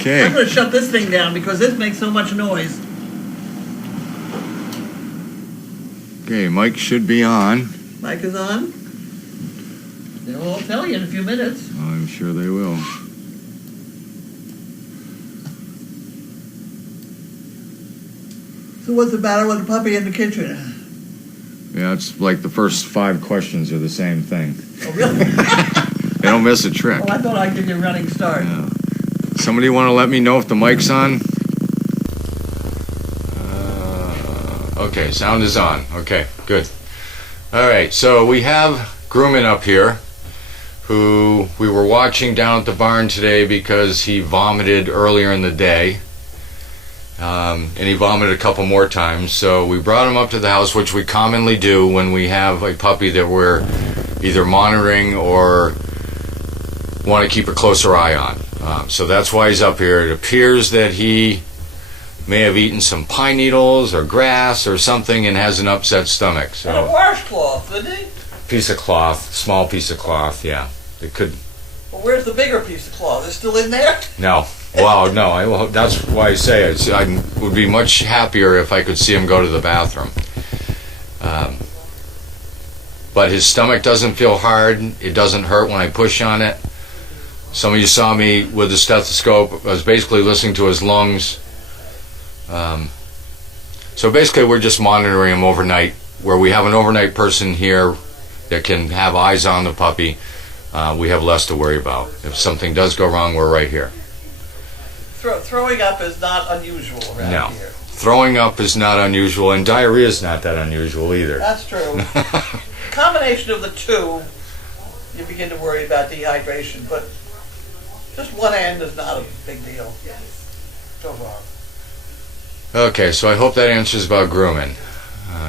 Okay. I'm going to shut this thing down because this makes so much noise. Okay, mic should be on. Mic is on. They'll all tell you in a few minutes. I'm sure they will. So what's the matter with the puppy in the kitchen? Yeah, it's like the first 5 questions are the same thing. Oh, really? They don't miss a trick. Oh, I thought I'd give you a running start. Yeah. Somebody want to let me know if the mic's on? Okay, sound is on. Okay, good. All right, so we have Grumman up here, who we were watching down at the barn today because he vomited earlier in the day. And he vomited a couple more times, so we brought him up to the house, which we commonly do when we have a puppy that we're either monitoring or want to keep a closer eye on. So that's why he's up here. It appears that he may have eaten some pine needles or grass or something and has an upset stomach. So And a washcloth, didn't he? piece of cloth, small piece of cloth, yeah. It could. Well, where's the bigger piece of cloth? Is it still in there? No. Wow, no. That's why I say it. I would be much happier if I could see him go to the bathroom. But his stomach doesn't feel hard. It doesn't hurt when I push on it. Some of you saw me with the stethoscope. I was basically listening to his lungs. So basically we're just monitoring him overnight, where we have an overnight person here that can have eyes on the puppy. We have less to worry about. If something does go wrong, we're right here. Throwing up is not unusual around here. Throwing up is not unusual, and diarrhea is not that unusual either. That's true. Combination of the two, you begin to worry about dehydration, but just one end is not a big deal. So far. Okay, so I hope that answers about grooming.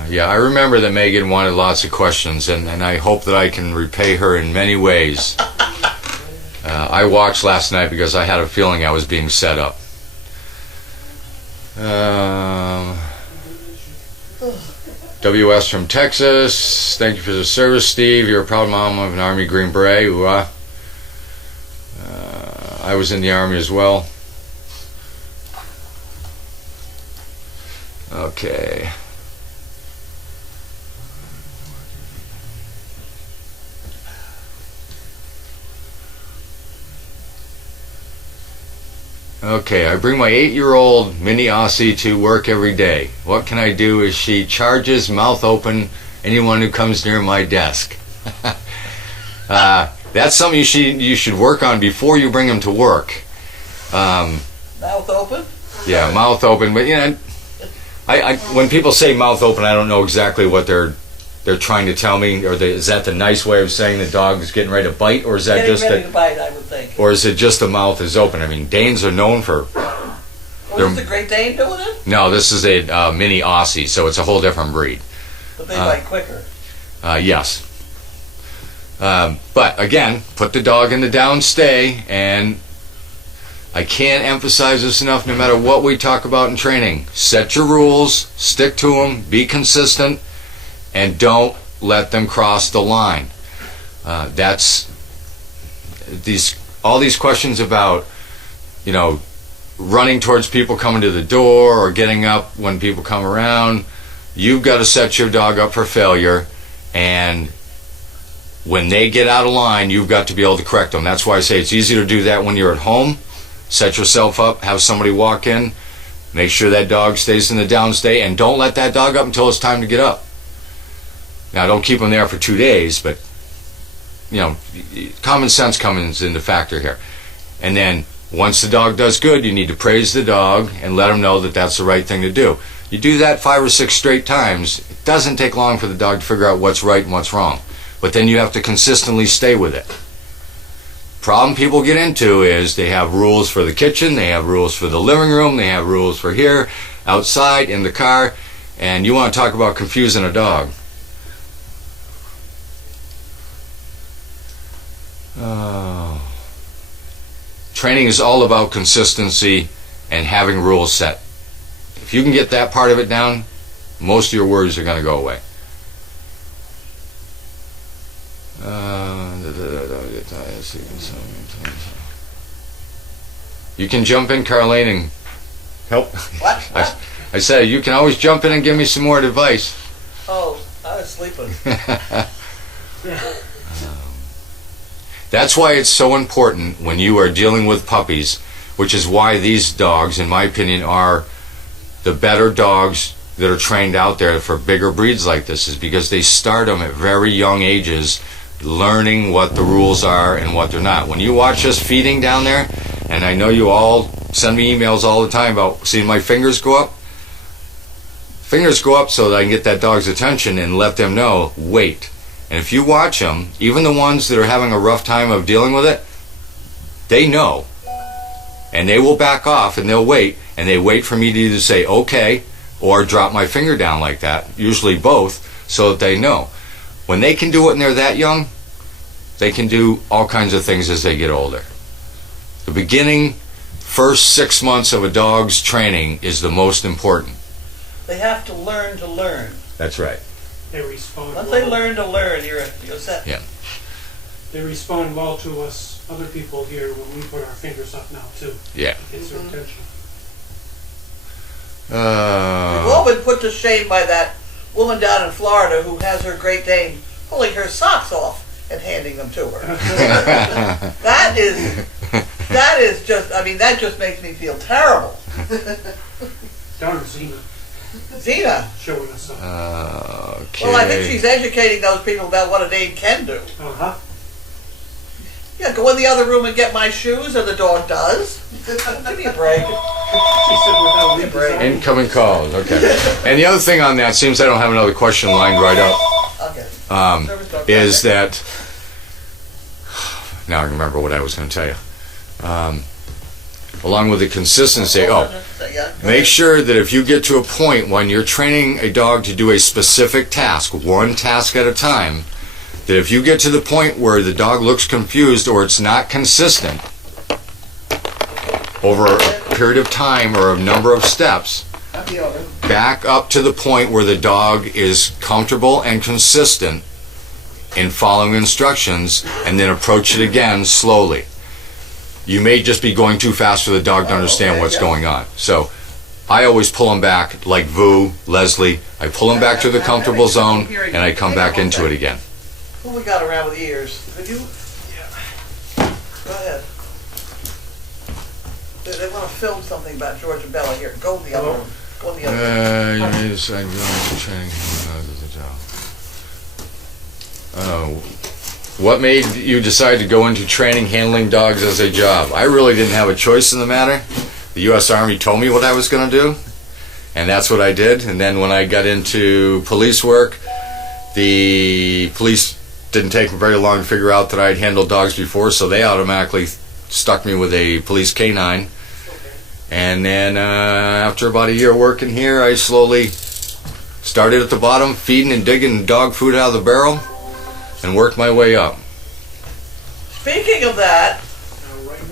Yeah, I remember that Megan wanted lots of questions, and I hope that I can repay her in many ways. I watched last night because I had a feeling I was being set up. WS from Texas. Thank you for the service, Steve. You're a proud mom of an Army Green Beret. I was in the Army as well. Okay. Okay, I bring my 8-year-old mini Aussie to work every day. What can I do as she charges, mouth open, anyone who comes near my desk? That's something you should work on before you bring him to work. Mouth open? Yeah, mouth open. But you know, when people say mouth open, I don't know exactly what they're trying to tell me. Or is that the nice way of saying the dog is getting ready to bite, or is that Getting just ready to bite, I would think. or is it just the mouth is open? I mean, Danes are known for. Was the Great Dane doing it? No, this is a mini Aussie, so it's a whole different breed. But they bite quicker. Yes. But again, put the dog in the down stay, and I can't emphasize this enough. No matter what we talk about in training, set your rules, stick to them, be consistent, and don't let them cross the line. That's all these questions about, you know, running towards people coming to the door or getting up when people come around. You've got to set your dog up for failure, and when they get out of line, you've got to be able to correct them. That's why I say it's easy to do that when you're at home. Set yourself up, have somebody walk in, make sure that dog stays in the downstay, and don't let that dog up until it's time to get up. Now, don't keep them there for 2 days, but, you know, common sense comes into factor here. And then, once the dog does good, you need to praise the dog and let them know that that's the right thing to do. You do that 5 or 6 straight times, it doesn't take long for the dog to figure out what's right and what's wrong. But then you have to consistently stay with it. Problem people get into is they have rules for the kitchen, they have rules for the living room, they have rules for here, outside, in the car, and you want to talk about confusing a dog. Training is all about consistency and having rules set. If you can get that part of it down, most of your worries are going to go away. You can jump in, Carlene, and help. What? I said, you can always jump in and give me some more advice. Oh, I was sleeping. That's why it's so important when you are dealing with puppies, which is why these dogs, in my opinion, are the better dogs that are trained out there for bigger breeds like this, is because they start them at very young ages, learning what the rules are and what they're not. When you watch us feeding down there, and I know you all send me emails all the time about seeing my fingers go up. Fingers go up so that I can get that dog's attention and let them know, wait. And if you watch them, even the ones that are having a rough time of dealing with it, they know. And they will back off and they'll wait. And they wait for me to either say, okay, or drop my finger down like that, usually both, so that they know. When they can do it and they're that young, they can do all kinds of things as they get older. The beginning, first 6 months of a dog's training is the most important. They have to learn to learn. That's right. They respond Once well. they learn to learn, you're set. Yeah. They respond well to us, other people here, when we put our fingers up now, too. Yeah. It gets their attention. We've all been put to shame by that woman down in Florida who has her Great Dane pulling her socks off and handing them to her. That is just, I mean, that just makes me feel terrible. Darn Zena Zena. showing us something. Okay. Well, I think she's educating those people about what a Dane can do. Uh-huh. Yeah, go in the other room and get my shoes, and the dog does. Give me a break. She said without Give me a break. Incoming calls, okay. And the other thing on that, seems I don't have another question lined right up, Okay. is that, now I remember what I was going to tell you. Along with the consistency, make sure that if you get to a point when you're training a dog to do a specific task, one task at a time, that if you get to the point where the dog looks confused or it's not consistent over a period of time or a number of steps, back up to the point where the dog is comfortable and consistent in following instructions, and then approach it again slowly. You may just be going too fast for the dog to understand what's going on. So I always pull them back, like Vu, Leslie. I pull them back to the comfortable zone, and I come back into it again. Who we got around with the ears? Did you? Yeah. Go ahead. They want to film something about George and Bella here. Go in the other room. Go in the other room. You may decide to go into training. What made you decide to go into training handling dogs as a job? I really didn't have a choice in the matter. The U.S. Army told me what I was going to do, and that's what I did. And then when I got into police work, the police didn't take very long to figure out that I'd handled dogs before, so they automatically stuck me with a police canine. And then after about a year working here, I slowly started at the bottom, feeding and digging dog food out of the barrel, and worked my way up. Speaking of that,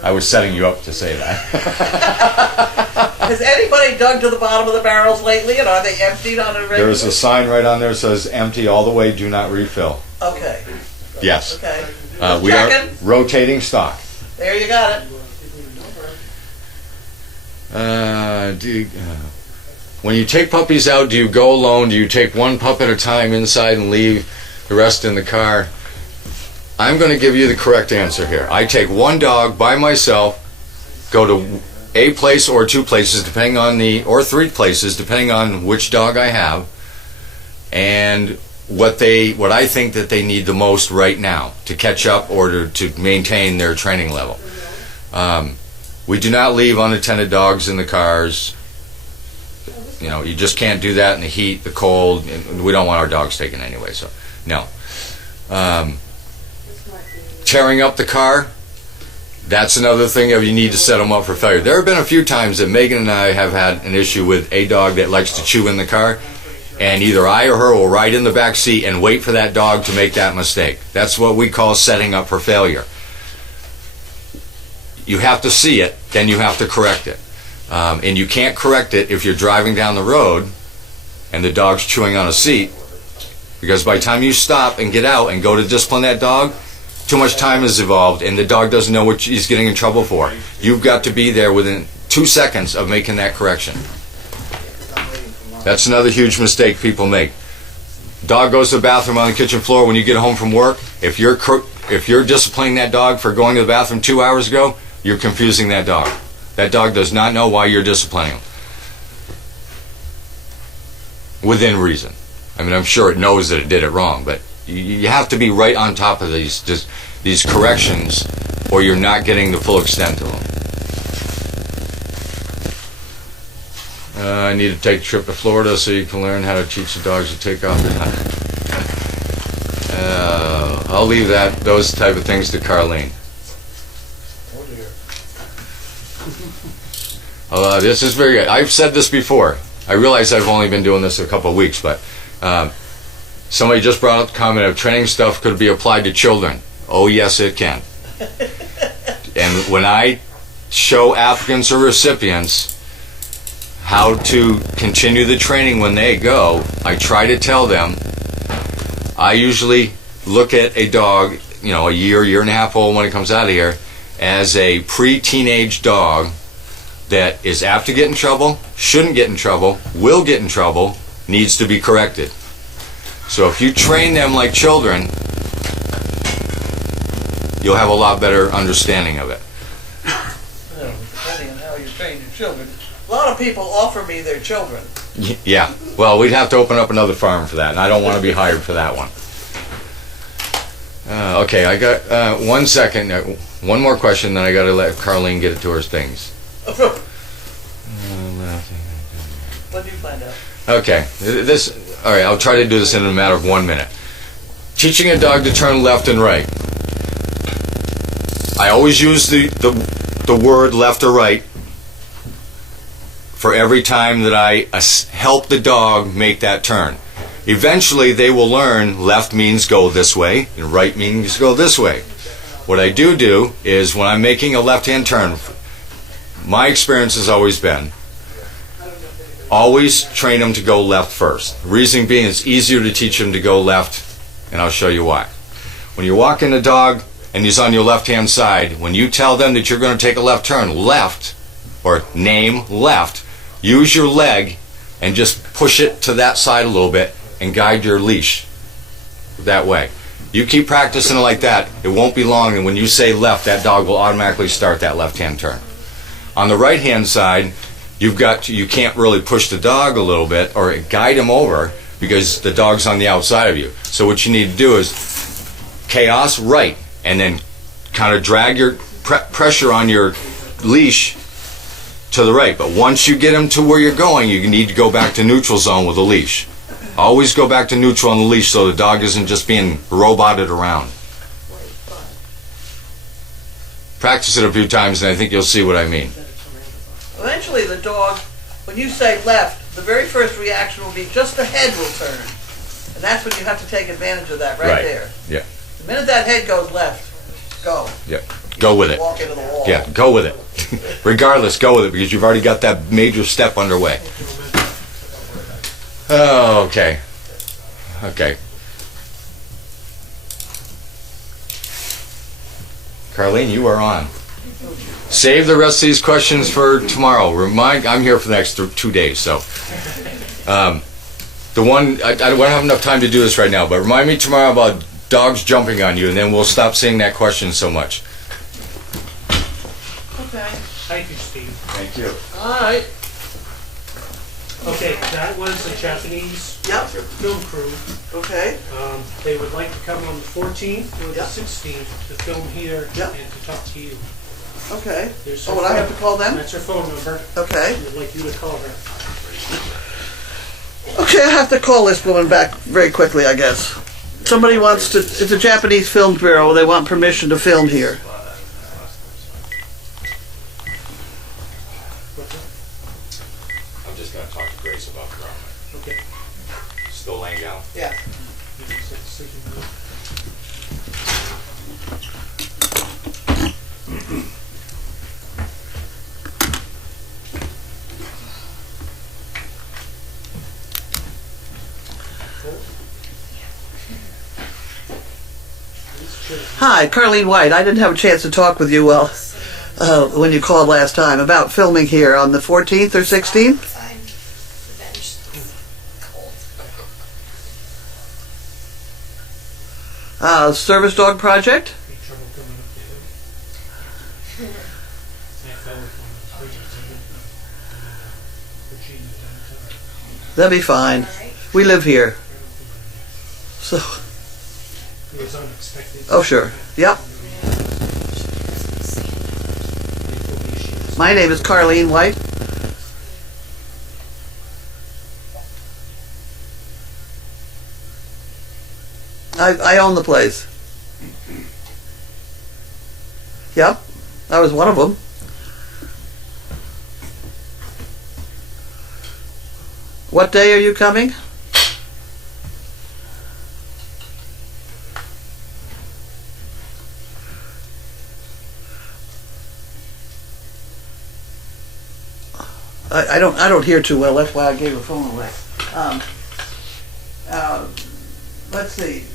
I was setting you up to say that. has anybody dug to the bottom of the barrels lately, and are they emptied on a regular? There's a sign right on there that says empty all the way, do not refill. Okay. Yes. Okay. We are Checking. rotating stock. There you got it. When you take puppies out, do you go alone? Do you take one pup at a time inside and leave the rest in the car? I'm going to give you the correct answer here. I take one dog by myself, go to a place or two places, depending on or three places, depending on which dog I have, and what I think that they need the most right now to catch up or to maintain their training level. We do not leave unattended dogs in the cars. You know, you just can't do that in the heat, the cold, and we don't want our dogs taken anyway, so no. Tearing up the car, that's another thing of you need to set them up for failure. There have been a few times that Megan and I have had an issue with a dog that likes to chew in the car, and either I or her will ride in the back seat and wait for that dog to make that mistake. That's what we call setting up for failure. You have to see it, then you have to correct it. And you can't correct it if you're driving down the road and the dog's chewing on a seat, because by the time you stop and get out and go to discipline that dog, too much time has evolved, and the dog doesn't know what he's getting in trouble for. You've got to be there within 2 seconds of making that correction. That's another huge mistake people make. Dog goes to the bathroom on the kitchen floor when you get home from work. If you're disciplining that dog for going to the bathroom 2 hours ago, you're confusing that dog. That dog does not know why you're disciplining him. Within reason. I mean, I'm sure it knows that it did it wrong, but you have to be right on top of these corrections, or you're not getting the full extent of them. I need to take a trip to Florida so you can learn how to teach the dogs to take off their I'll leave those type of things to Carlene. This is very good. I've said this before. I realize I've only been doing this a couple of weeks, but somebody just brought up the comment of training stuff could be applied to children. Oh, yes, it can. And when I show applicants or recipients how to continue the training when they go, I try to tell them, I usually look at a dog, a year and a half old when it comes out of here, as a pre-teenage dog that is apt to get in trouble, shouldn't get in trouble, will get in trouble, needs to be corrected. So if you train them like children, you'll have a lot better understanding of it. Well, depending on how you train your children. A lot of people offer me their children. Yeah, well, we'd have to open up another farm for that, and I don't want to be hired for that one. Okay, I got 1 second. One more question, then I got to let Carlene get it to her things. What do you find out? Okay, all right, I'll try to do this in a matter of 1 minute. Teaching a dog to turn left and right. I always use the word left or right for every time that I help the dog make that turn. Eventually, they will learn left means go this way, and right means go this way. What I do is when I'm making a left-hand turn, my experience has always been, always train them to go left first. The reason being, it's easier to teach them to go left, and I'll show you why. When you're walking a dog and he's on your left-hand side, when you tell them that you're going to take a left turn, left, or name left, use your leg and just push it to that side a little bit and guide your leash that way. You keep practicing it like that, it won't be long, and when you say left, that dog will automatically start that left-hand turn. On the right-hand side, you can't really push the dog a little bit or guide him over because the dog's on the outside of you. So what you need to do is chaos right, and then kind of drag your pressure on your leash to the right. But once you get him to where you're going, you need to go back to neutral zone with the leash. Always go back to neutral on the leash so the dog isn't just being roboted around. Practice it a few times and I think you'll see what I mean. Eventually the dog, when you say left, the very first reaction will be just the head will turn. And that's when you have to take advantage of that right there. Yeah. The minute that head goes left, go. Yeah. Go with it. Walk into the wall. Yeah, go with it. Regardless, go with it because you've already got that major step underway. Oh, okay. Okay. Carlene, you are on. Save the rest of these questions for tomorrow. I'm here for the next 2 days, so. The one, I don't have enough time to do this right now, but remind me tomorrow about dogs jumping on you, and then we'll stop seeing that question so much. Okay. Thank you, Steve. Thank you. All right. Okay, that was the Japanese film crew. Okay. They would like to come on the 14th or the Yep. 16th to film here Yep. and to talk to you. Okay. There's Oh, her would I have phone- to call them? That's her phone number. Okay. We'd like you to call her. Okay, I have to call this woman back very quickly, I guess. Somebody wants to, it's a Japanese Film Bureau, they want permission to film here. I'm just going to talk to Grace about the Okay. Still laying down. Yeah. These children Hi, Carlene White. I didn't have a chance to talk with you when you called last time about filming here on the 14th or 16th. Fine. The bench is cold. Service dog project. Any trouble coming up there? I fell with one of the Virginia downtown. That'd be fine. All right. We live here, so. It was unexpected. Oh, sure. Yep. My name is Carlene White. I own the place. Yep, I was one of them. What day are you coming? I don't hear too well. That's why I gave the phone away. Let's see.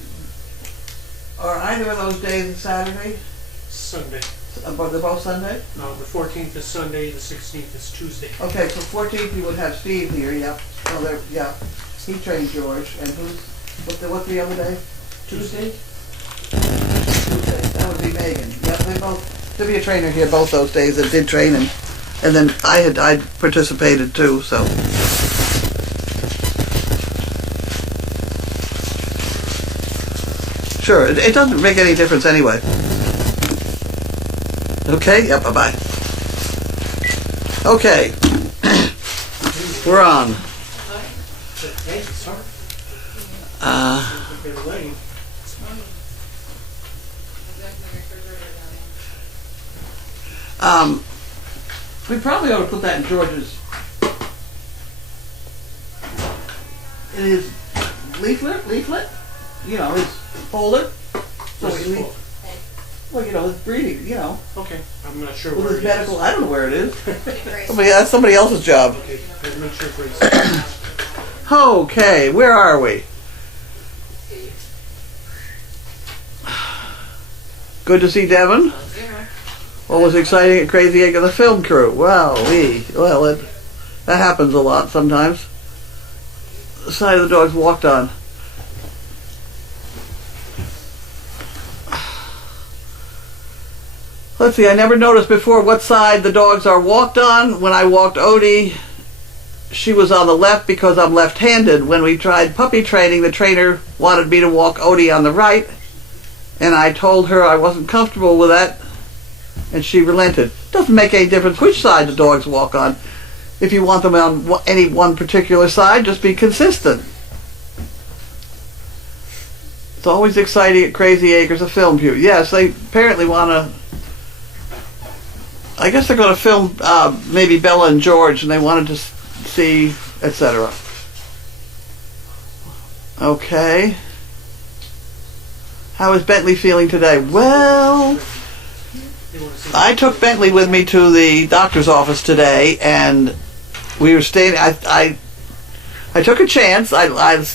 Are either of those days a Saturday? Sunday. They're both Sunday? No, the 14th is Sunday, the 16th is Tuesday. Okay, for 14th you would have Steve here. Yep. Oh, there. Yeah. He trained George. And what's the other day? Tuesday. Tuesday. That would be Megan. Yep. There'll be a trainer here both those days that did train him. And then I participated too, so. Sure, it doesn't make any difference anyway. Okay, yep, bye-bye. Okay, we're on. Hey, sorry. They're ready. We probably ought to put that in George's. In his leaflet, you know, his folder. So Where's he the book? well, you know, his breeding, you know, Okay, I'm not sure with where his it medical. is. I don't know where it is. Grace. That's somebody else's job. Okay, I'm not sure where it is. Okay, where are we? Good to see Devin. What was exciting at Crazy Egg of the film crew? Well, that happens a lot sometimes. The side of the dogs walked on. Let's see, I never noticed before what side the dogs are walked on. When I walked Odie, she was on the left because I'm left-handed. When we tried puppy training, the trainer wanted me to walk Odie on the right, and I told her I wasn't comfortable with that, and she relented. Doesn't make any difference which side the dogs walk on. If you want them on any one particular side, just be consistent. It's always exciting at Crazy Acres of Film View. Yes, they apparently want to. I guess they're going to film maybe Bella and George, and they wanted to see, etc. Okay. How is Bentley feeling today? Well, I took Bentley with me to the doctor's office today, and we were staying. I took a chance. I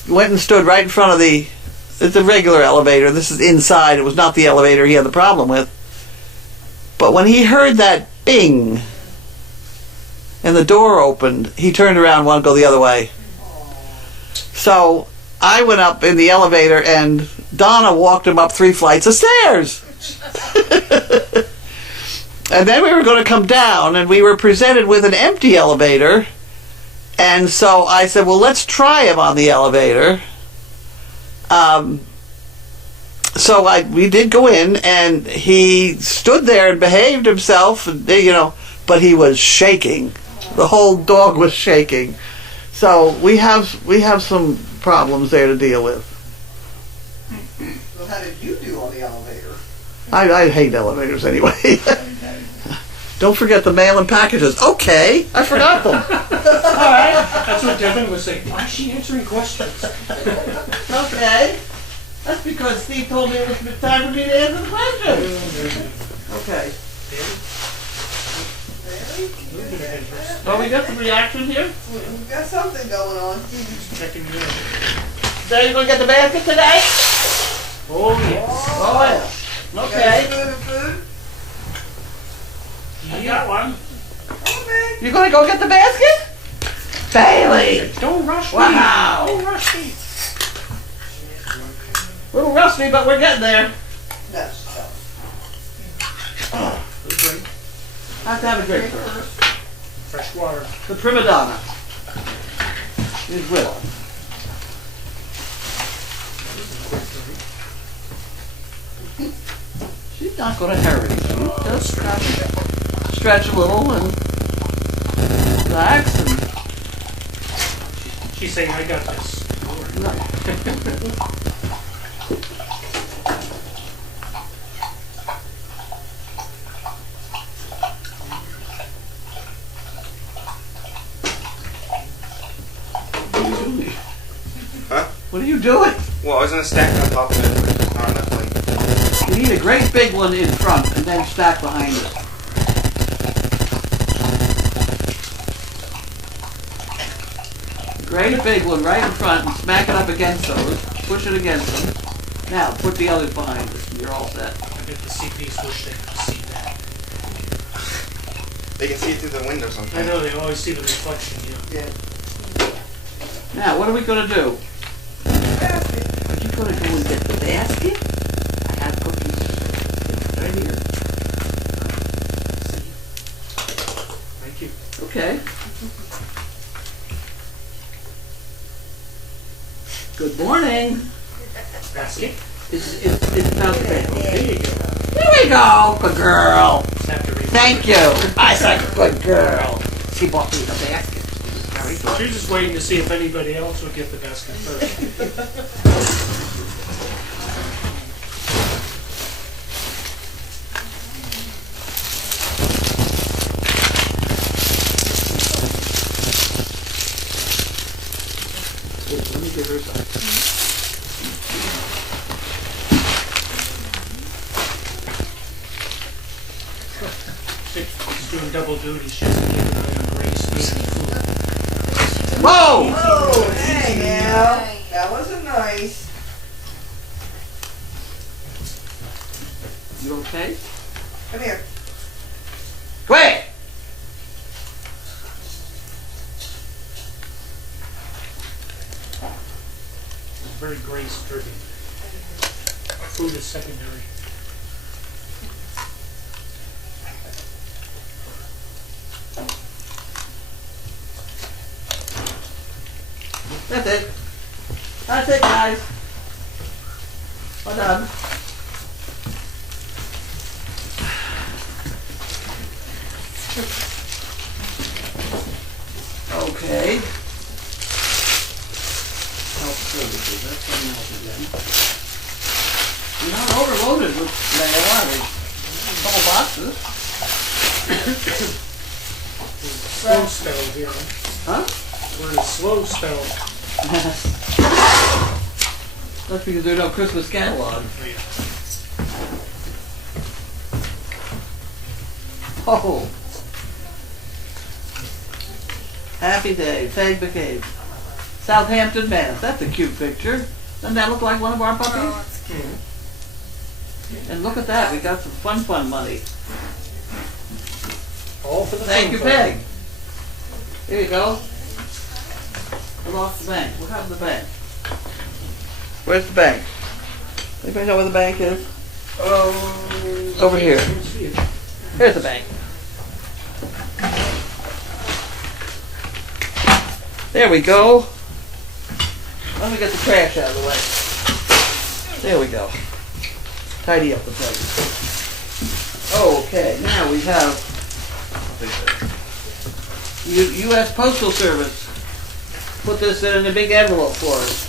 went and stood right in front of it's a regular elevator. This is inside. It was not the elevator he had the problem with. But when he heard that bing and the door opened, he turned around and wanted to go the other way. So I went up in the elevator, and Donna walked him up 3 flights of stairs. And then we were going to come down, and we were presented with an empty elevator. And so I said, well, let's try him on the elevator. So we did go in, and he stood there and behaved himself, you know, but he was shaking. The whole dog was shaking. So we have some problems there to deal with. So how did you do on the elevator? I hate elevators anyway. Don't forget the mail and packages. Okay, I forgot them. Alright, that's what Devin was saying. Why is she answering questions? Okay. That's because Steve told me it was time for me to answer the question. Okay. Well, we got some reaction here. We've got something going on. Checking you in. Are you going to get the basket today? Oh, yes. Oh, yeah. Okay. Got food? I got one. Okay. You gonna go get the basket? Bailey! Don't rush me. Wow. Don't rush me. A little rusty, but we're getting there. That's Good drink. Have to have a drink first. Fresh water. The prima donna is with us. She's not gonna hurry. She's just stretch a little and relax and She's saying, I got this. Huh? What are you doing? Well, I was gonna stack on top of it, but there's not enough like. You need a great big one in front and then stack behind it. Great big one right in front and smack it up against those. Push it against them. Now put the others behind it. You're all set. I bet the CPs wish they could see that. They can see it through the window I sometimes. know they always see the reflection, you know. Yeah. Now what are we gonna do? Basket. Are you gonna go and get the basket? I have cookies right here. Thank you. Okay. Good morning. Basket. It's about the basket. There you go. Here we go, good girl. Just have to read. Thank you. I said good girl. She bought me the basket. Very good. She's just waiting to see if anybody else would get the basket first. Let me give her some. She's doing double duty. She's giving her Grace baby food. Whoa! Oh, hey now. That wasn't nice. You okay? Come here. Quick! Very Grace driven. Food is secondary. That's it. That's it, guys. Well done. Okay. Health services, that's something else again. We're not overloaded with mail, are we? A couple boxes. Slow spell here. Huh? We're in a slow spell. That's because there's no Christmas catalog. Oh. Happy day, Fag McCabe. Southampton, Mass. That's a cute picture. Doesn't that look like one of our puppies? it's cute. And look at that, we got some fun money. All for the Thank you, fun Peg. Here you go. I lost the bank. What happened to the bank? Where's the bank? Anybody know where the bank is? Over here. Here's the bank. There we go. Let me get the trash out of the way. There we go. Tidy up the place. Okay, now we have U.S. Postal Service. Put this in a big envelope for us.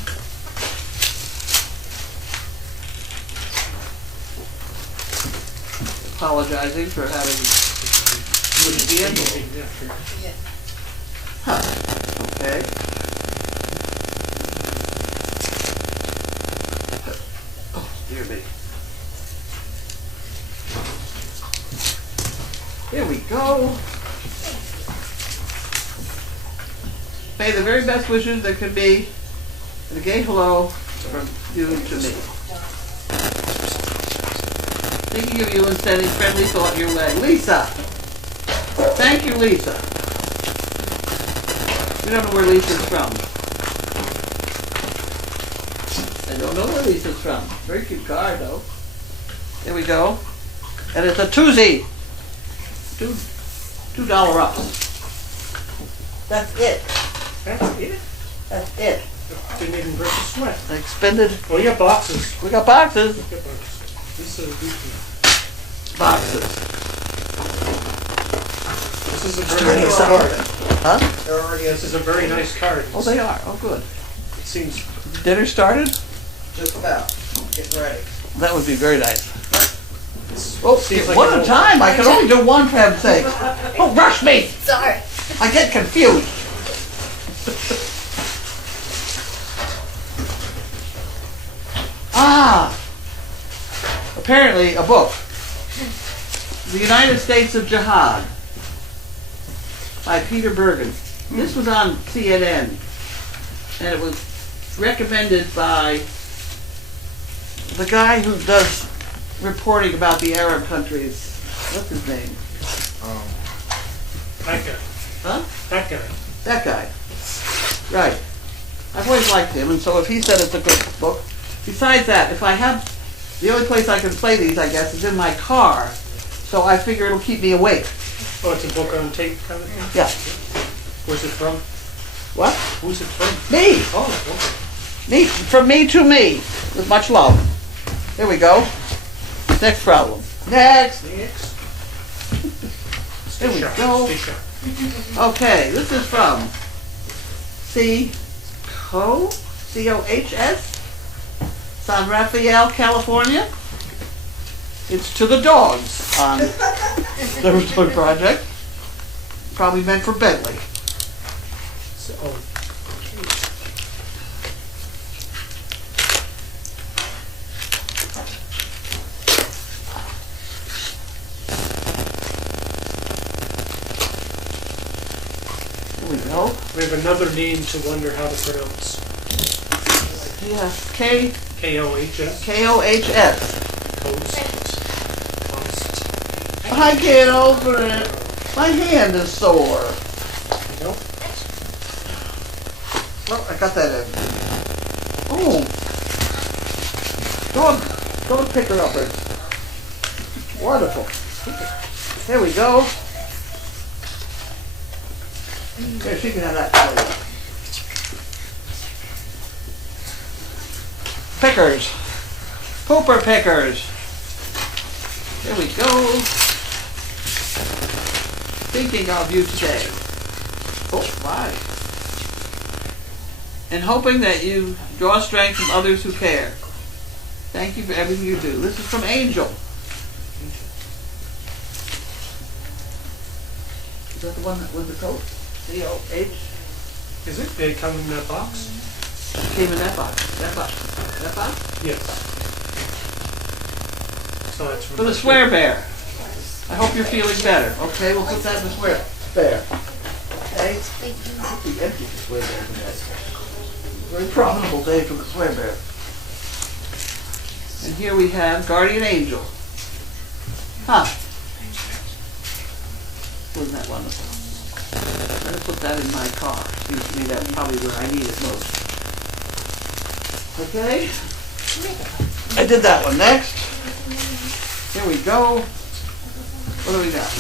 Apologizing for having put the envelope. Huh. Okay. Oh, dear me. Here we go. May the very best wishes that could be, and a gay hello from you to me. Thinking of you and sending friendly thought your way. Lisa. Thank you, Lisa. We don't know where Lisa's from. I don't know where Lisa's from. Very cute card, though. There we go. And it's a twosie. $2 up. That's it. That's it. That's it. Didn't even break a sweat. Expended. Oh, you got boxes. We got boxes. You got boxes. This is a weekly. Boxes. This is a very nice card. Huh? They're already This is a very nice card. Oh, they are. Oh, good. It seems. Dinner started? just about getting ready. That would be very nice. Oh, Seems like one a at a little- time. I can only do one for heaven's sake. Don't rush me. Sorry. I get confused. Ah, apparently a book. The United States of Jihad by Peter Bergen. This was on CNN, and it was recommended by the guy who does reporting about the Arab countries. What's his name? That guy. Huh? That guy. That guy. Right. I've always liked him, and so if he said it's a good book. Besides that, if I have, the only place I can play these, I guess, is in my car. So I figure it'll keep me awake. Oh, it's a book on tape kind of thing? Yeah. Where's it from? What? Who's it from? Me! Oh, okay. Me! From me to me. With much love. Here we go. Next problem. Next! Next. There we Stay sharp. go. Stay sharp. Okay, this is from C-O-H-S, San Rafael, California. It's to the dogs on the Restore Project. Probably meant for Bentley. So, oh, Here we go. we have another name to wonder how to pronounce. Yeah, K-O-H-S. K-O-H-S. Coast. I can't open it. My hand is sore. Nope. Well, I got that in. Oh. Dog picker uppers. Wonderful. There we go. Here, she can have that for you. Pickers. Pooper pickers. There we go. Thinking of you today. Oh, my. And hoping that you draw strength from others who care. Thank you for everything you do. This is from Angel. Is that the one that was the coat? C-O-H? Is it? They come in that box? Came in that box. That box. That box? Yes. So that's For the swear bear. I hope you're feeling better. Okay, we'll put that in the swear bear. Okay? Put the empty swear bear today. Very profitable day for the swear bear. And here we have Guardian Angel. Huh. Wasn't that wonderful? I'm going to put that in my car. Seems to me that's probably where I need it most. Okay? I did that one next. Here we go. What do we got?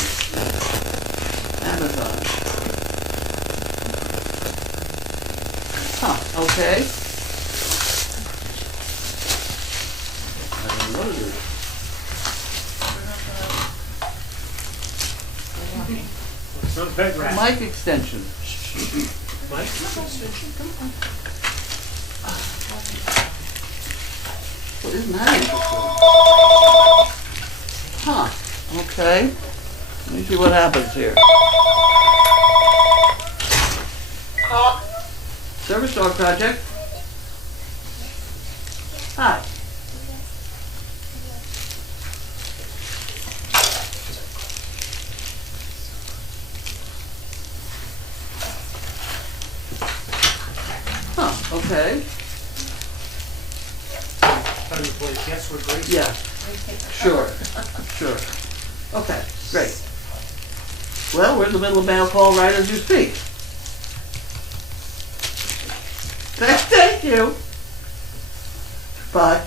Amazon. Huh, okay. I don't know what it is. It's not bed wrap. Mic extension. Mike? Well, isn't that interesting? Huh, okay. Let me see what happens here. Service Dog Project. Hi. Huh, okay. Time to play Guess What Grace? Yeah. cover. Sure. Okay, great. Well, we're in the middle of mail call right as you speak. Thank you. But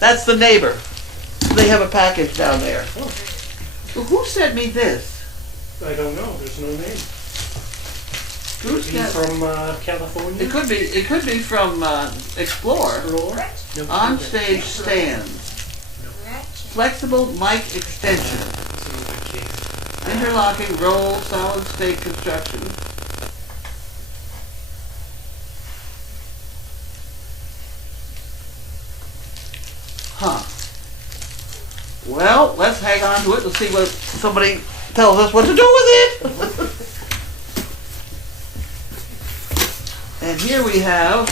that's the neighbor. They have a package down there. Well, who sent me this? I don't know, there's no name. Who's Is he got- from California? It could be from Explore. Roar? No. On-stage stands. Flexible mic extension. Interlocking roll solid state construction. Huh. Well, let's hang on to it and see what somebody tells us what to do with it. And here we have,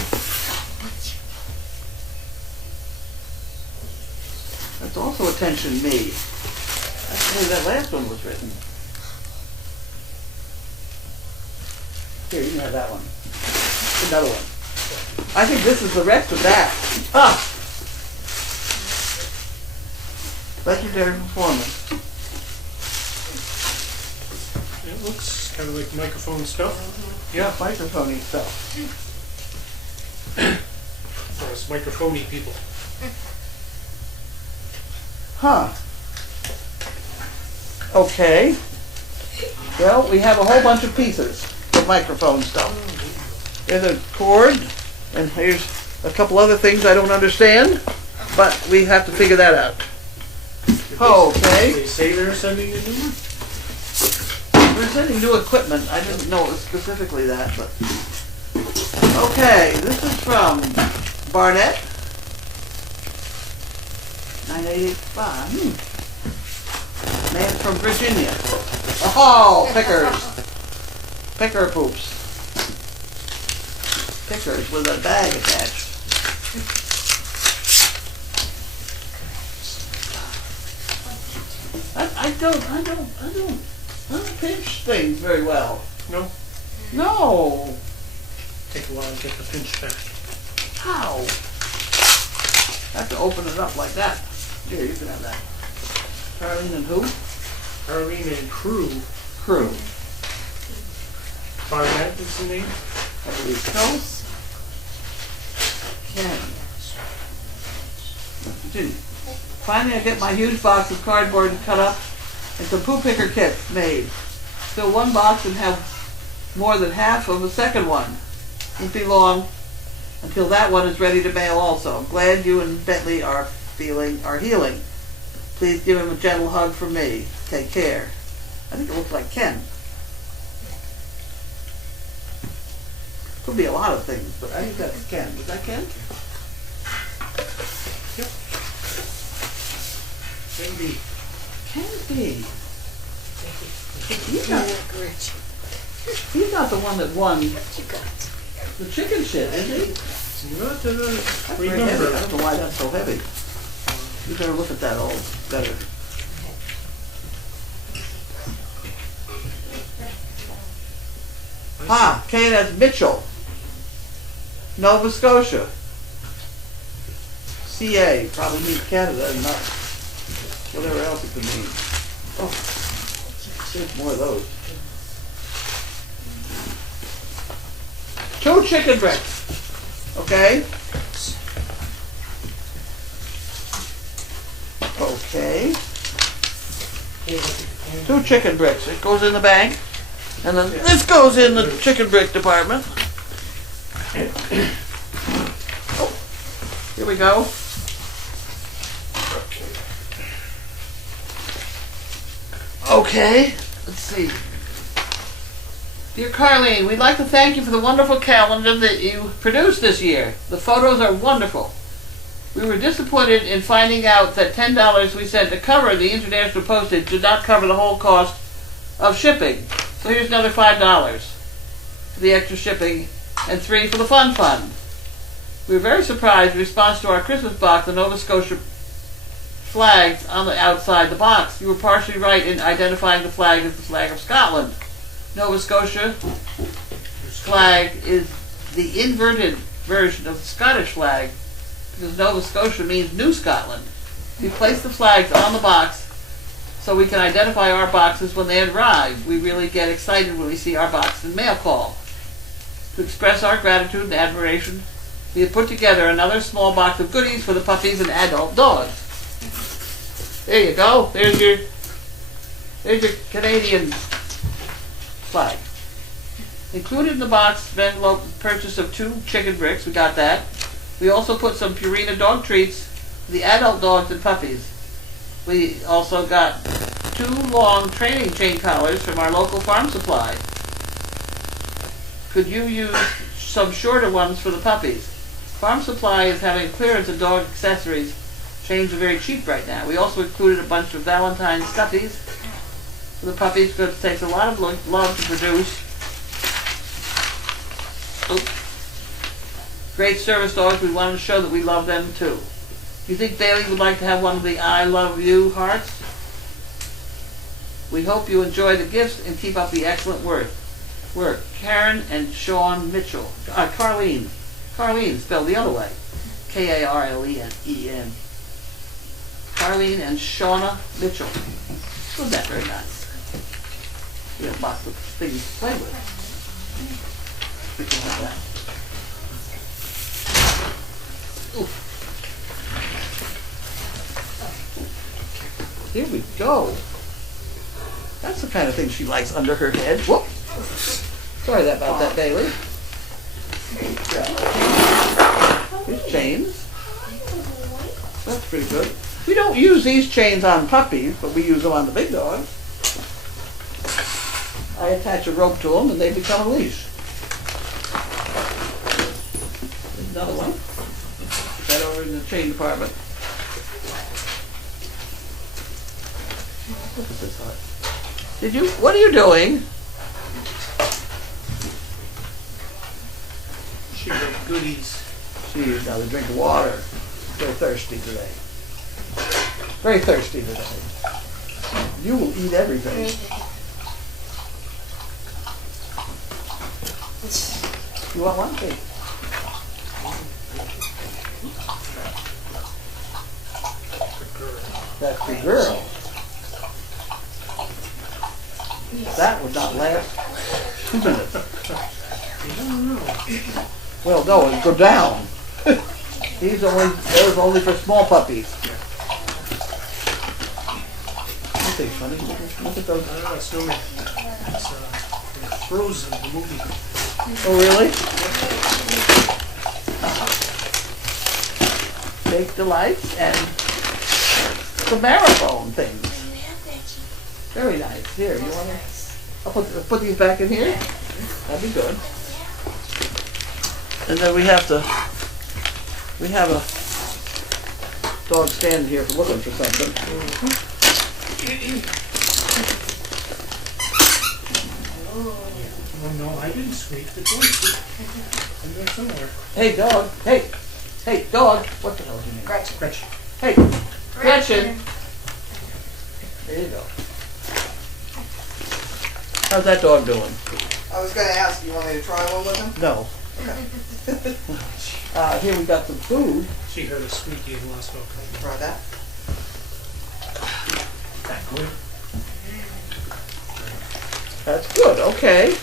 that's also attention me. That's the way that last one was written. Here, you can have that one. Another one. I think this is the rest of that. Ah! Legendary performance. It looks kind of like microphone stuff Yeah, microphone stuff. for us microphone-y people. Huh. Okay. Well, we have a whole bunch of pieces of microphone stuff. There's a cord, and here's a couple other things I don't understand, but we have to figure that out. Okay. They say they're sending a new one? We're sending new equipment. I didn't know it was specifically that, but. Okay, this is from Barnett. 985. Man from Virginia. Oh, pickers. Picker poops. Pickers with a bag attached. I don't pinch things very well. No? No. Take a while to get the pinch back. How? I have to open it up like that. Here, you can have that. Carlene and who? Arlene and Crew. Crew. Barnett is the name? I believe so. Ken. Gee. Finally, I get my huge box of cardboard cut up and some poo picker kits made. Fill one box and have more than half of the second one. Won't be long until that one is ready to mail also. Glad you and Bentley are healing. Please give him a gentle hug from me. Take care. I think it looks like Ken. Could be a lot of things, but I think that's Ken. Is that Ken? Yep. Maybe. Can be. He's not the one that won the chicken shit, is he? Not that I That's very heavy. I remember. don't know why that's so heavy. You better look at that all better. Ah, K&S Mitchell, Nova Scotia. CA, probably means Canada and not whatever else it could mean. Oh, there's more of those. 2 chicken bricks, okay? Okay. 2 chicken bricks. It goes in the bank, and then this goes in the chicken brick department. Oh, here we go. Okay, let's see. Dear Carlene, we'd like to thank you for the wonderful calendar that you produced this year. The photos are wonderful. We were disappointed in finding out that $10 we sent to cover the international postage did not cover the whole cost of shipping. So here's another $5 for the extra shipping and $3 for the fund. We were very surprised in response to our Christmas box, the Nova Scotia flags on the outside the box. You were partially right in identifying the flag as the flag of Scotland. Nova Scotia flag is the inverted version of the Scottish flag because Nova Scotia means New Scotland. You place the flags on the box so we can identify our boxes when they arrive. We really get excited when we see our box in Mail Call. To express our gratitude and admiration, we have put together another small box of goodies for the puppies and adult dogs. There you go. There's your Canadian flag. Included in the box of envelope purchase of 2 chicken bricks. We got that. We also put some Purina dog treats for the adult dogs and puppies. We also got 2 long training chain collars from our local farm supply. Could you use some shorter ones for the puppies? Farm Supply is having clearance of dog accessories. Chains are very cheap right now. We also included a bunch of Valentine's stuffies for the puppies because it takes a lot of love to produce. Oops. Great service dogs. We wanted to show that we love them too. You think Bailey would like to have one of the I love you hearts? We hope you enjoy the gifts and keep up the excellent work. Karen and Sean Mitchell. Carlene. Carlene, spelled the other way. Karlenen. Carlene and Shauna Mitchell. Wasn't that very nice? We have lots of things to play with. We can have that. Ooh. Here we go. That's the kind of thing she likes under her head. Whoop. Sorry about that, Bailey. Here's chains. That's pretty good. We don't use these chains on puppies, but we use them on the big dogs. I attach a rope to them and they become a leash. There's another one. Put that over in the chain department. Look at this heart. What are you doing? She wrote goodies. She's got to drink water. Very thirsty today. Very thirsty today. You will eat everything. You want one? Hey. That's the girl. That would not last 2 minutes. Well, no, it'd go down. Those only for small puppies. Aren't they funny? Look at those. It's no, it's Frozen, the movie. Oh, really? Fake delights and the marathon things. Very nice. Here, you want to? I'll put these back in here. That'd be good. And then we have a dog standing here looking for something. Oh no, I didn't squeak. The dog squeaked. I'm there somewhere. Hey, dog. Hey, dog. What the hell is your name? Gretchen. Hey, Gretchen. There you go. How's that dog doing? I was going to ask, you want me to try one with him? No. Here we got some food. She heard a squeaky and lost focus. Try that. That good? That's good. Okay.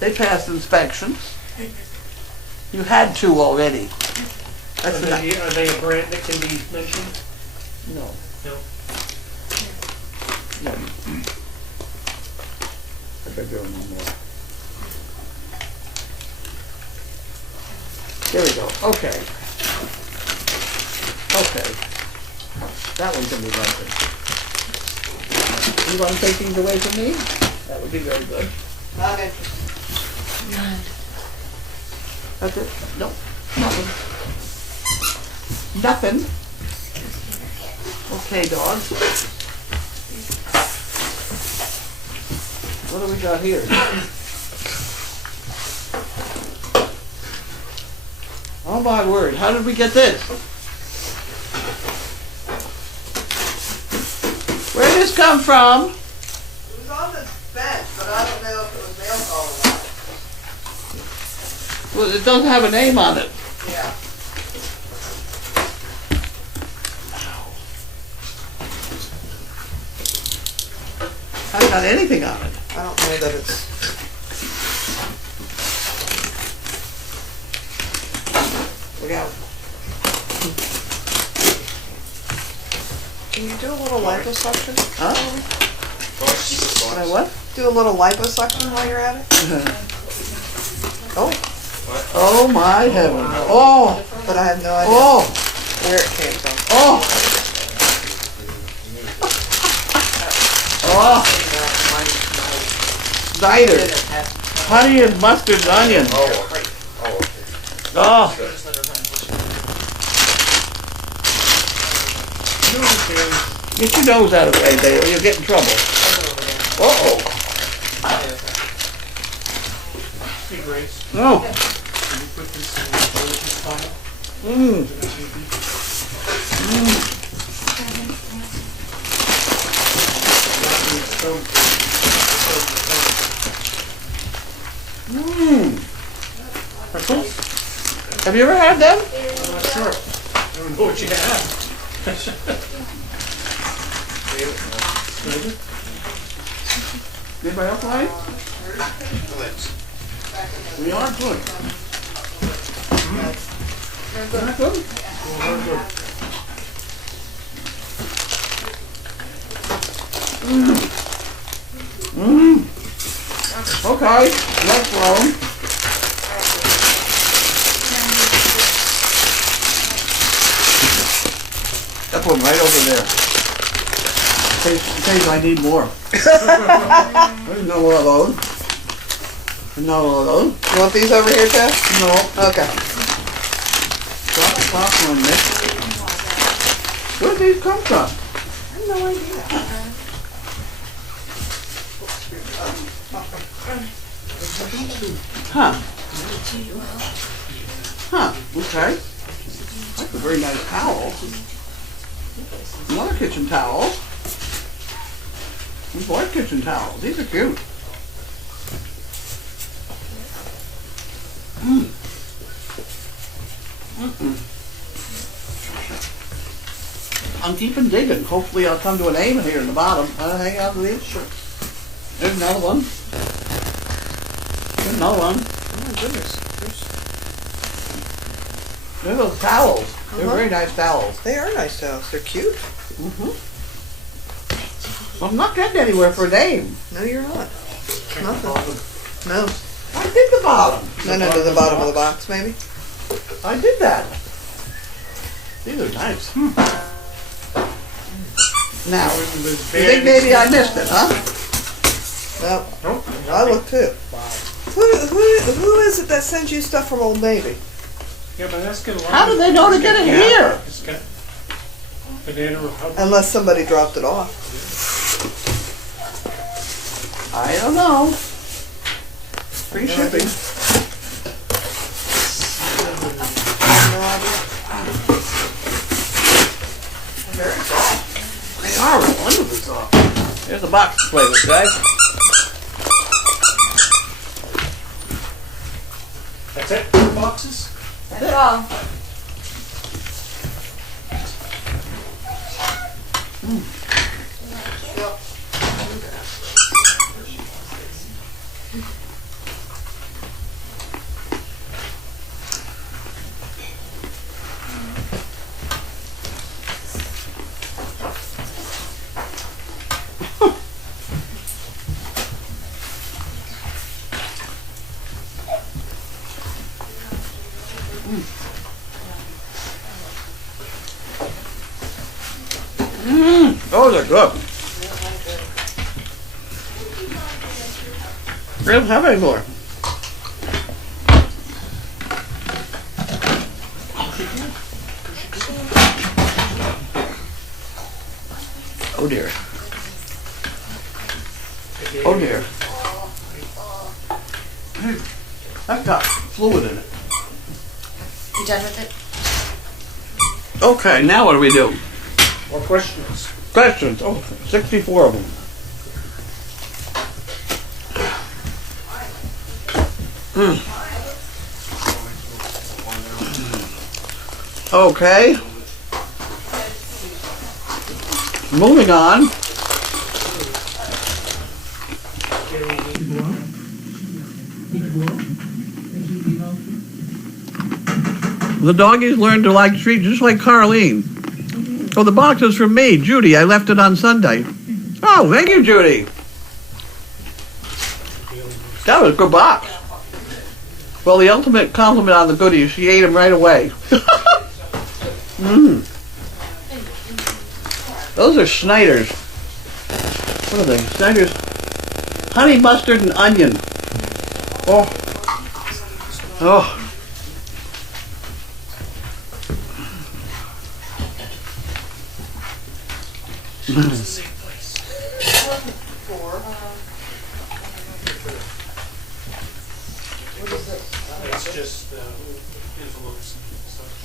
They passed inspection. You had 2 already. Are That's they a brand that can be mentioned? No. No. No. I better give him one more. There we go. Okay. Okay. That one can be rented. You want to take these away from me? That would be very good. Not interested. That's it? No. Nothing. Nothing. Okay, dogs. What do we got here? Oh my word, how did we get this? Where did this come from? It was on the bench, but I don't know if it was mail call or not. Well, it doesn't have a name on it. Yeah. hasn't got anything on it. I don't know that it's. Look out. Can you do a little liposuction? Huh? Can I what? Do a little liposuction while you're at it? Oh, Oh my heaven. Oh, but I have no idea oh, where it came from. oh. Oh, cider. Honey and mustard and onion. Oh. Get your nose out of the way, Dale. You'll get in trouble. Uh-oh. Hey, Grace, No. can you put this in the bulletin file? Mmm. Mmm. Pretzels? Have you ever had them? I'm not sure. I don't know what you have. Anybody else like? We are good. Not good? Mmm. Okay, let's roll. That one right over there. In case I need more. There's no one of those. No one of those. You want these over here, Jeff? No. Okay. Chocolate popcorn mix. Where did these come from? I have no idea. Huh. Huh. Okay. That's a very nice towel. Another kitchen towel. These white kitchen towels. These are cute. Mm. Mm-mm. I'm keeping digging. Hopefully I'll come to a name here in the bottom. Hang on to these. Sure. There's another one. There's another one. Oh my goodness. They're those towels. They're Uh-huh. very nice towels. They are nice towels. They're cute. Mm-hmm. I'm not getting anywhere for a name. No, you're not. Nothing. No. I did the bottom. No, to the bottom of the box, maybe. I did that. These are nice. Now, you think maybe I missed it, huh? No. Nope. I look too. Who is it that sends you stuff from Old Navy? Yeah, but that's got a lot. How do they know to get it here? It's got Banana Republic. Unless somebody dropped it off. I don't know. Free No shipping. No idea. Very soft. They are wonderfully soft. Here's the box to play with, guys. That's it? 2 boxes? That's all. Those are good. We don't have any more. Oh dear. Oh dear. I've got fluid in it. You done with it? Okay, now what do we do? More questions? Questions. Oh, 64 of them. Okay. Moving on. The doggies learned to like treats just like Carlene. Oh, the box is from me, Judy. I left it on Sunday. Oh, thank you, Judy. That was a good box. Well, the ultimate compliment on the goodies, she ate them right away. Those are Snyder's. What are they? Snyder's honey mustard and onion. Oh. Oh. It's just envelopes and such.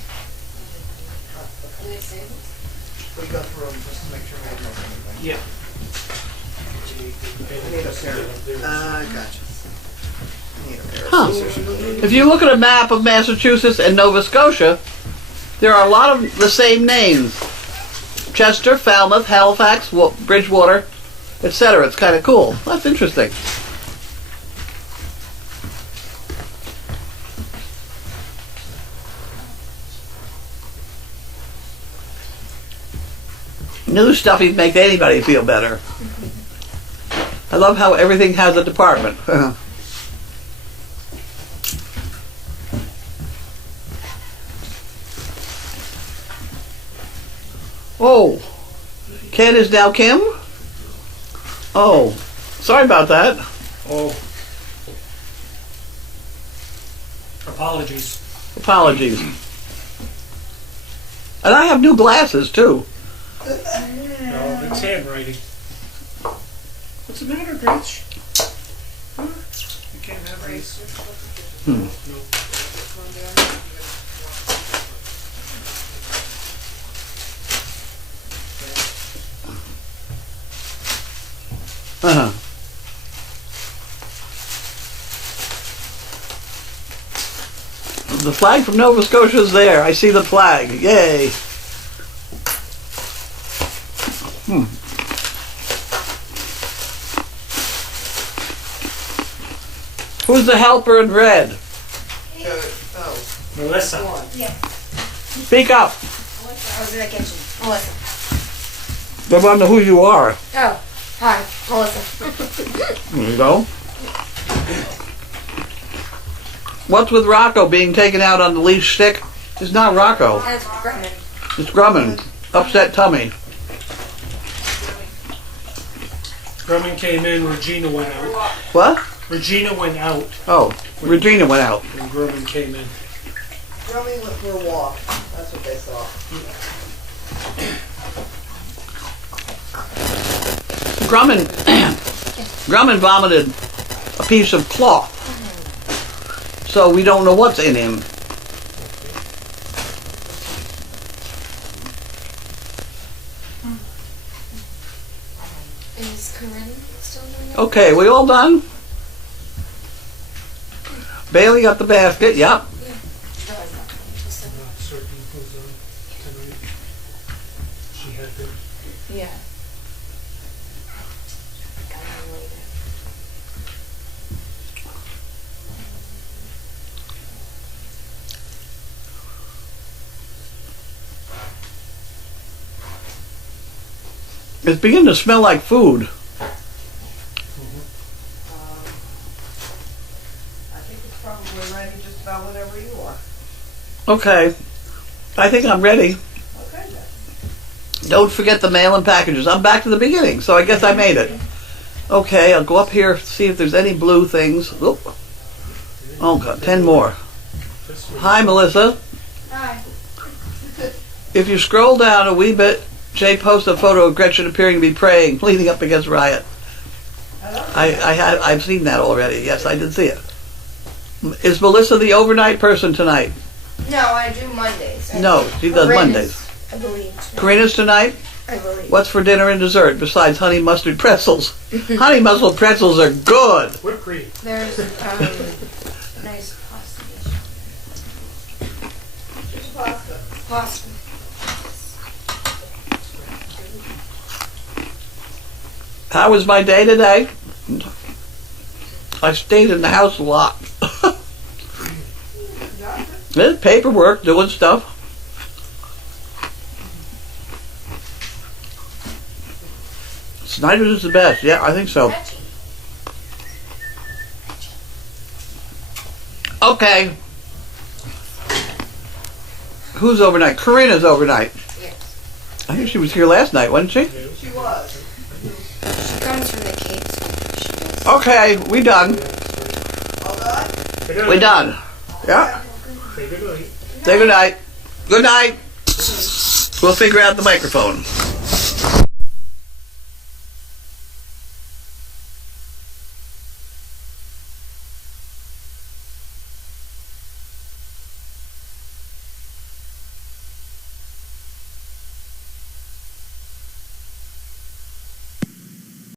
We go through them just to make sure we have nothing. Yeah. Gotcha. Need a pair of Huh. scissors. If you look at a map of Massachusetts and Nova Scotia, there are a lot of the same names. Chester, Falmouth, Halifax, Bridgewater, etc. It's kind of cool. That's interesting. New stuffing makes anybody feel better. I love how everything has a department. Oh, Ken is now Kim? Oh, sorry about that. Oh. Apologies. Apologies. And I have new glasses too. No, it's handwriting. What's the matter, Grinch? Huh? You can't have these. No. Uh-huh. The flag from Nova Scotia is there. I see the flag. Yay. Who's the helper in red? Melissa. Speak up. I was in the kitchen. Melissa. They want to know who you are. Oh, hi, Melissa. There you go. What's with Rocco being taken out on the leash stick? It's not Rocco. That's Grumman. It's Grumman. Upset tummy. Grumman came in, Regina went out. What? Regina went out Oh, Regina went out. when Grumman came in. Rummy went for a walk. That's what they saw. Grumman vomited a piece of cloth. So we don't know what's in him. Is Corinne still doing that? Okay, we all done? Bailey got the basket, yep. Not certain who's on tonight. She had to. Yeah. Got on later. It's beginning to smell like food. I think it's probably ready just about whenever you are. Okay, I think I'm ready. Okay then. Don't forget the mail and packages. I'm back to the beginning, so I guess I made it. Okay, I'll go up here, see if there's any blue things. Oop. Oh, God, 10 more. Hi, Melissa. Hi. If you scroll down a wee bit, Jay posted a photo of Gretchen appearing to be praying, leaning up against Riot. I've seen that already. Yes, I did see it. Is Melissa the overnight person tonight? No, I do Mondays. No, she does Mondays. I believe. Karina's tonight? I believe. What's for dinner and dessert besides honey mustard pretzels? Honey mustard pretzels are good. Whipped cream. There's nice pasta dish. Just pasta. Pasta. How was my day today? I stayed in the house a lot. There's paperwork, doing stuff. Snyder's is the best. Yeah, I think so. Okay. Who's overnight? Karina's overnight. Yes. I think she was here last night, wasn't she? She was. She comes from the Cape. She does. Okay, we done. All done? We done. Yeah. Say good night. Say good night. Good night. We'll figure out the microphone.